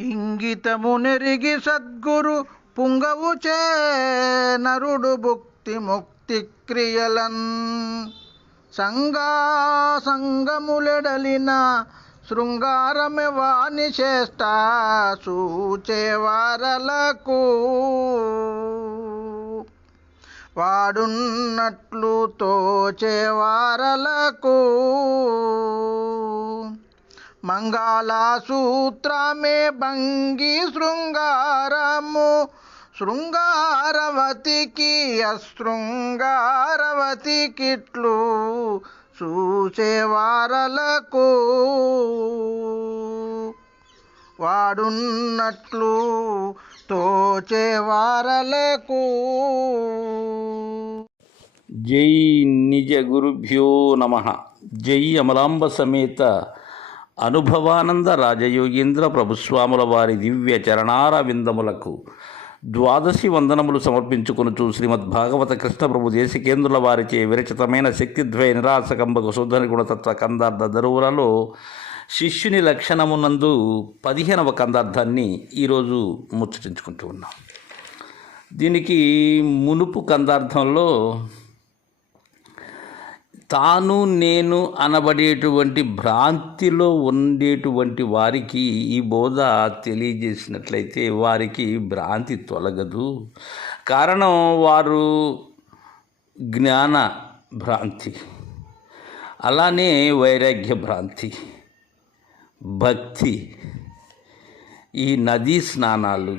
ఇంగితము నెరిగి సద్గురు పుంగవుచే నరుడు భుక్తి ముక్తి క్రియలన్. సంగా సంగములెడలిన శృంగారమే వాణి చేష్ట సూచేవారలకు. వాడున్నట్లు తోచేవారలకు. మంగళసూత్రమే భంగి శృంగారము. శృంగారవతికి అశృంగారవతికిట్లు చూసేవారలకు వాడున్నట్లు తోచేవారలకు జై నిజ గురుభ్యో నమ. జై అమలాంబ సమేత అనుభవానంద రాజయోగీంద్ర ప్రభుస్వాముల వారి దివ్య చరణార విందములకు ద్వాదశి వందనములు సమర్పించుకొనుచు శ్రీమద్ భాగవత కృష్ణ ప్రభు దేశికేంద్రుల వారిచే విరచితమైన శక్తిద్వయ నిరాశకంబకు శుద్ధని గుణతత్వ కందార్థ దరువులలో శిష్యుని లక్షణమునందు పదిహేనవ కందార్థాన్ని ఈరోజు ముచ్చటించుకుంటూ ఉన్నాం. దీనికి మునుపు కందార్థంలో తాను నేను అనబడేటువంటి భ్రాంతిలో ఉండేటువంటి వారికి ఈ బోధ తెలియజేసినట్లయితే వారికి భ్రాంతి తొలగదు. కారణం వారు జ్ఞాన భ్రాంతి అలానే వైరాగ్య భ్రాంతి భక్తి ఈ నదీ స్నానాలు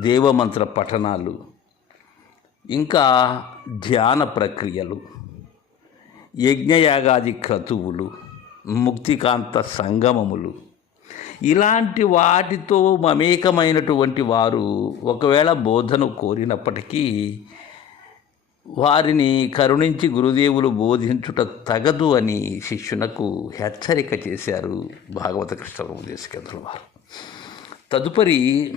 దేవమంత్ర పఠనాలు ఇంకా ధ్యాన ప్రక్రియలు. యజ్ఞయాగాది క్రతువులు ముక్తికాంత సంగమములు. ఇలాంటి వాటితో మమేకమైనటువంటి వారు ఒకవేళ బోధను కోరినప్పటికీ వారిని కరుణించి గురుదేవులు బోధించుట తగదు అని శిష్యునకు హెచ్చరిక చేశారు భాగవత కృష్ణ ఉపదేశకేంద్రుల వారు. తదుపరి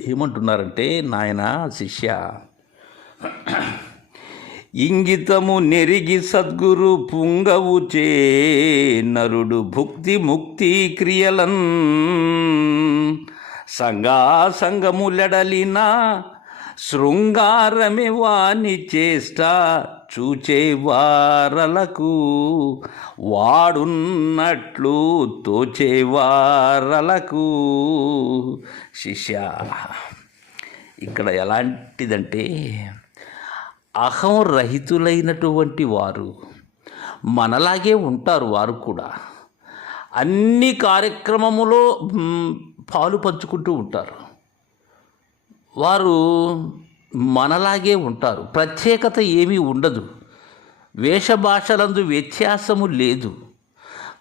ఏమంటున్నారంటే నాయన శిష్య ఇంగితము నెరిగి సద్గురు పుంగవు చే నరుడు భుక్తి ముక్తి క్రియలన్. సంగా సంగములెడలిన శృంగారమే వాని చేష్ట చూచేవారలకు వాడున్నట్లు తోచేవారలకు శిష్య ఇక్కడ ఎలాంటిదంటే అహం రహితులైనటువంటి వారు. మనలాగే ఉంటారు వారు కూడా. అన్ని కార్యక్రమములో పాలు పంచుకుంటూ ఉంటారు. వారు మనలాగే ఉంటారు. ప్రత్యేకత ఏమీ ఉండదు. వేషభాషలందు వ్యత్యాసము లేదు.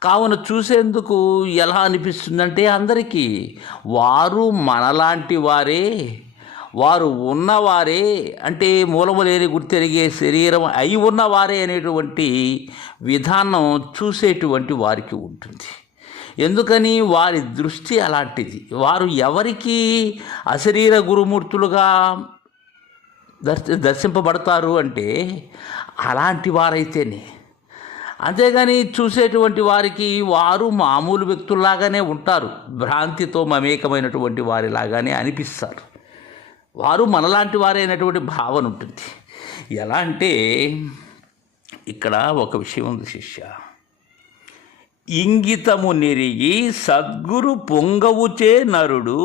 కావున చూసేందుకు ఎలా అనిపిస్తుందంటే అందరికీ వారు మనలాంటి వారే. వారు ఉన్నవారే అంటే మూలము లేని గుర్తెరిగే శరీరం అయి ఉన్నవారే అనేటువంటి విధానం చూసేటువంటి వారికి ఉంటుంది. ఎందుకని? వారి దృష్టి అలాంటిది. వారు ఎవరికి అశరీర గురుమూర్తులుగా దర్శ దర్శింపబడతారు అంటే అలాంటి వారైతేనే. అంతేగాని చూసేటువంటి వారికి వారు మామూలు వ్యక్తుల్లాగానే ఉంటారు. భ్రాంతితో మమేకమైనటువంటి వారిలాగానే అనిపిస్తారు. వారు మనలాంటి వారైనటువంటి భావన ఉంటుంది. ఎలా అంటే ఇక్కడ ఒక విషయం ఉంది శిష్య. ఇంగితము నెరిగి సద్గురు పొంగవుచే నరుడు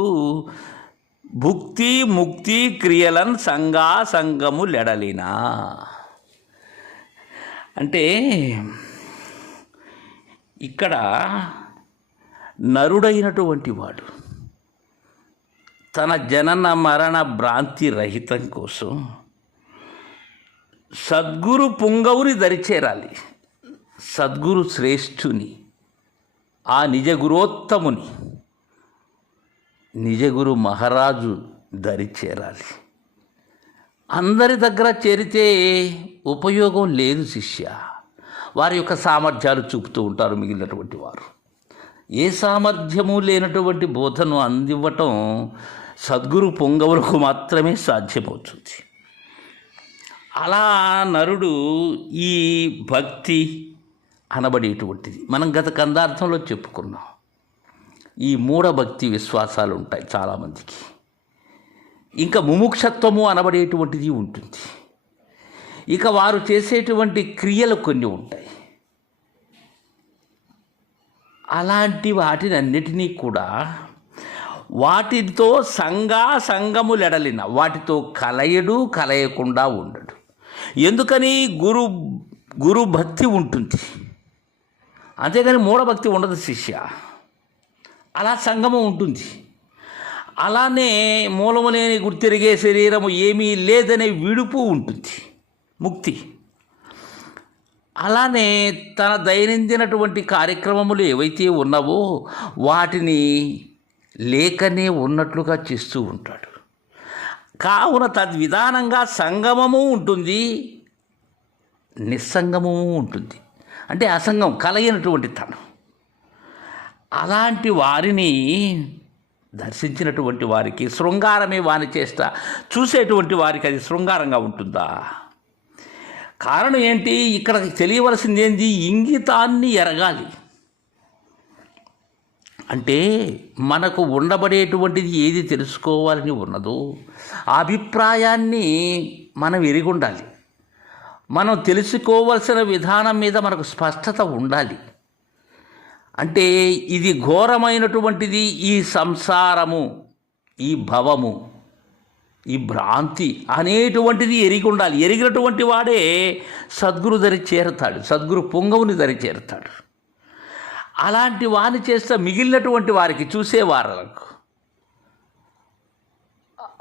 భుక్తి ముక్తి క్రియలన్ సంగా సంగము లెడలినా. అంటే ఇక్కడ నరుడైనటువంటి వాడు తన జనన మరణ భ్రాంతి రహితం కోసం సద్గురు పుంగవుని దరిచేరాలి. సద్గురు శ్రేష్ఠుని ఆ నిజ గురోత్తముని నిజగురు మహారాజు దరి చేరాలి అందరి దగ్గర చేరితే ఉపయోగం లేదు శిష్య. వారి యొక్క సామర్థ్యాలు చూపుతూ ఉంటారు మిగిలినటువంటి వారు. ఏ సామర్థ్యము లేనటువంటి బోధను అందివ్వటం సద్గురు పొంగవులకు మాత్రమే సాధ్యమవుతుంది. అలా నరుడు ఈ భక్తి అనబడేటువంటిది. మనం గత కందార్థంలో చెప్పుకున్నాం. ఈ మూఢభక్తి విశ్వాసాలు ఉంటాయి చాలామందికి. ఇంకా ముముక్షత్వము అనబడేటువంటిది ఉంటుంది. ఇక వారు చేసేటువంటి క్రియలు కొన్ని ఉంటాయి. అలాంటి వాటిని అన్నిటినీ కూడా వాటితో సంగా సంగములెడలిన వాటితో కలయడు కలయకుండా ఉండడు. ఎందుకని? గురు గురు భక్తి ఉంటుంది. అంతేగాని మూఢభక్తి ఉండదు శిష్య. అలా సంగమం ఉంటుంది. అలానే మూలము లేని గుర్తిరిగే శరీరము ఏమీ లేదనే విడుపు ఉంటుంది. ముక్తి. అలానే తన దైనందినటువంటి కార్యక్రమములు ఏవైతే ఉన్నావో వాటిని లేకనే ఉన్నట్లుగా చేస్తూ ఉంటాడు. కావున తద్విధానంగా సంగమము ఉంటుంది. నిస్సంగమము ఉంటుంది. అంటే అసంగం కలయినటువంటి తనం. అలాంటి వారిని దర్శించినటువంటి వారికి శృంగారమే వాని చేస్తా చూసేటువంటి వారికి అది శృంగారంగా ఉంటుందా? కారణం ఏంటి? ఇక్కడ తెలియవలసింది ఏంటి ఇంగితాన్ని ఎరగాలి. అంటే మనకు ఉండబడేటువంటిది ఏది తెలుసుకోవాలని ఉన్నదో ఆ అభిప్రాయాన్ని మనం ఎరిగి ఉండాలి మనం తెలుసుకోవలసిన విధానం మీద మనకు స్పష్టత ఉండాలి. అంటే ఇది ఘోరమైనటువంటిది ఈ సంసారము ఈ భవము ఈ భ్రాంతి అనేటువంటిది ఎరిగి ఉండాలి ఎరిగినటువంటి వాడే సద్గురు దరి చేరుతాడు సద్గురు పొంగవుని దరి చేరుతాడు. అలాంటి వాని చేస్తే మిగిలినటువంటి వారికి చూసేవారులకు.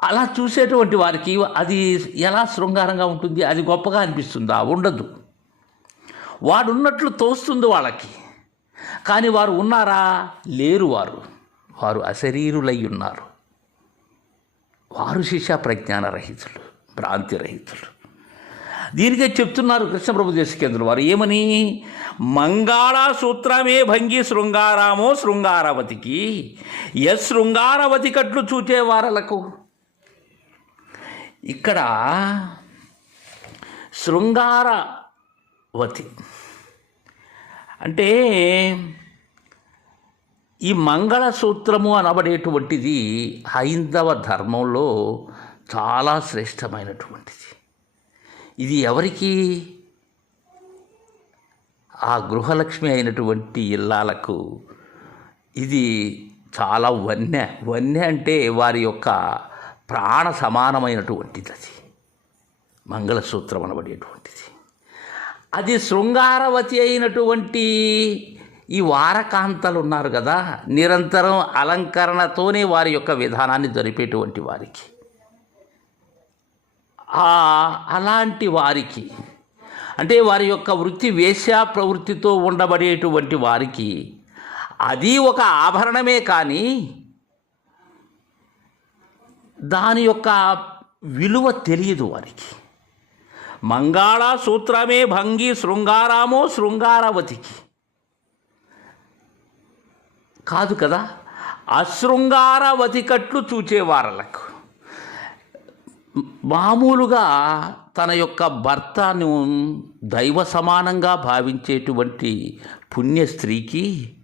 అలా చూసేటువంటి వారికి అది ఎలా శృంగారంగా ఉంటుంది? అది గొప్పగా అనిపిస్తుందా? ఉండదు. వాడు ఉన్నట్లు తోస్తుంది వాళ్ళకి. కానీ వారు ఉన్నారా? లేరు వారు. వారు అశరీరులై ఉన్నారు వారు శిష్య ప్రజ్ఞాన రహితులు భ్రాంతి రహితులు. దీనికే చెప్తున్నారు కృష్ణప్రభు దేశకేంద్రులు వారు. ఏమని? మంగాళా సూత్రమే భంగి శృంగారామో శృంగారవతికి. ఎస్ శృంగారవతి కట్లు చూచేవారలకు ఇక్కడ శృంగారవతి. అంటే ఈ మంగళసూత్రము అనబడేటువంటిది హైందవ ధర్మంలో చాలా శ్రేష్టమైనటువంటిది. ఇది ఎవరికి? ఆ గృహలక్ష్మి అయినటువంటి ఇల్లాలకు. ఇది చాలా వన్య వన్య అంటే వారి యొక్క ప్రాణ సమానమైనటువంటిది. అది మంగళసూత్రం అనబడేటువంటిది అది శృంగారవతి అయినటువంటి ఈ వారకాంతలు ఉన్నారు కదా నిరంతరం అలంకరణతోనే వారి యొక్క విధానాన్ని జరిపేటువంటి వారికి. అలాంటి వారికి అంటే వారి యొక్క వృత్తి వేశ్యా ప్రవృత్తితో ఉండబడేటువంటి వారికి అది ఒక ఆభరణమే కానీ దాని యొక్క విలువ తెలియదు వారికి. మంగాళ సూత్రమే భంగి శృంగారామో శృంగారవతికి. కాదు కదా అశృంగారవతి కట్లు చూచేవారలకు. మామూలుగా తన యొక్క భర్తను దైవ సమానంగా భావించేటువంటి పుణ్య స్త్రీకి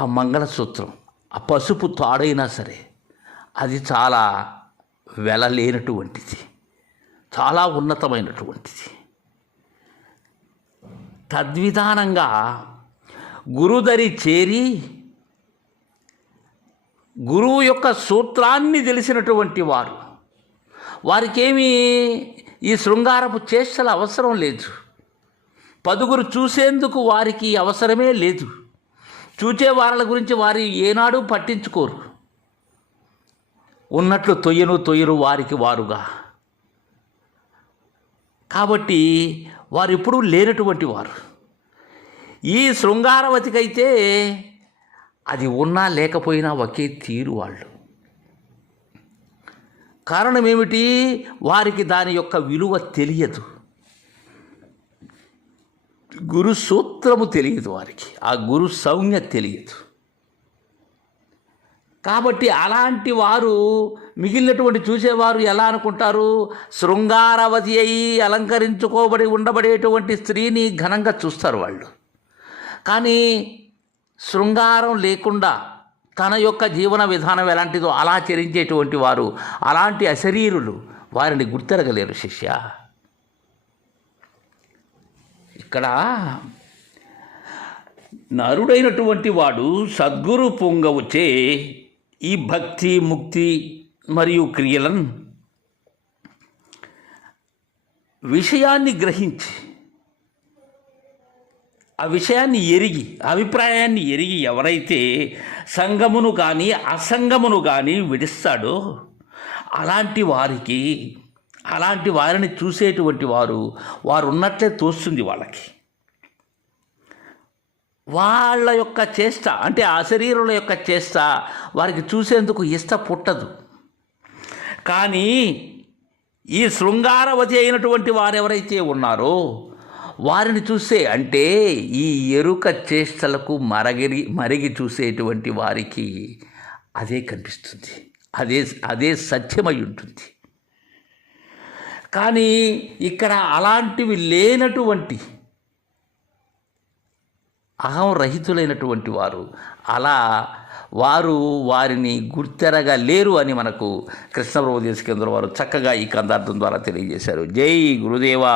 ఆ మంగళసూత్రం ఆ పసుపు తాడైనా సరే అది చాలా వెలలేనటువంటిది చాలా ఉన్నతమైనటువంటిది. తద్విధానంగా గురుదరి చేరి గురువు యొక్క సూత్రాన్ని తెలిసినటువంటి వారు వారికేమీ ఈ శృంగారపు చేష్టల అవసరం లేదు. పదుగురు చూసేందుకు వారికి అవసరమే లేదు. చూచే వాళ్ళ గురించి వారు ఏనాడు పట్టించుకోరు. ఉన్నట్లు తొయ్యను తొయ్యరు వారికి వారుగా. కాబట్టి వారు ఎప్పుడూ లేనటువంటి వారు. ఈ శృంగారవతికైతే అది ఉన్నా లేకపోయినా ఒకే తీరు వాళ్ళు. కారణం ఏమిటి వారికి దాని యొక్క విలువ తెలియదు. గురు సూత్రము తెలియదు వారికి. ఆ గురు సౌజ్ఞ తెలియదు. కాబట్టి అలాంటి వారు మిగిలినటువంటి చూసేవారు ఎలా అనుకుంటారు? శృంగారవతి అయి అలంకరించుకోబడి ఉండబడేటువంటి స్త్రీని ఘనంగా చూస్తారు వాళ్ళు. కానీ శృంగారం లేకుండా తన యొక్క జీవన విధానం ఎలాంటిదో అలా చరించేటువంటి వారు అలాంటి అశరీరులు వారిని గుర్తెరగలేరు శిష్య. ఇక్కడ నరుడైనటువంటి వాడు సద్గురు పొంగవచ్చే ఈ భక్తి ముక్తి మరియు క్రియలను విషయాన్ని గ్రహించి ఆ విషయాన్ని ఎరిగి అభిప్రాయాన్ని ఎరిగి ఎవరైతే సంగమును కానీ అసంగమును కానీ విడిస్తాడో అలాంటి వారికి అలాంటి వారిని చూసేటువంటి వారు వారు ఉన్నట్లే తోస్తుంది వాళ్ళకి. వాళ్ళ యొక్క చేష్ట అంటే ఆ శరీరుల యొక్క చేష్ట వారికి చూసేందుకు ఇష్ట పుట్టదు. కానీ ఈ శృంగారవతి అయినటువంటి వారు ఎవరైతే ఉన్నారో వారిని చూసే అంటే ఈ ఎరుక చేష్టలకు మరగిరి మరిగి చూసేటువంటి వారికి అదే కనిపిస్తుంది. అదే అదే సత్యమై ఉంటుంది. కానీ ఇక్కడ అలాంటివి లేనటువంటి అహం రహితులైనటువంటి వారు అలా వారు వారిని గుర్తెరగా లేరు అని మనకు కృష్ణప్రభు దేశకేంద్ర వారు చక్కగా ఈ కందార్థం ద్వారా తెలియజేశారు. జై గురుదేవా!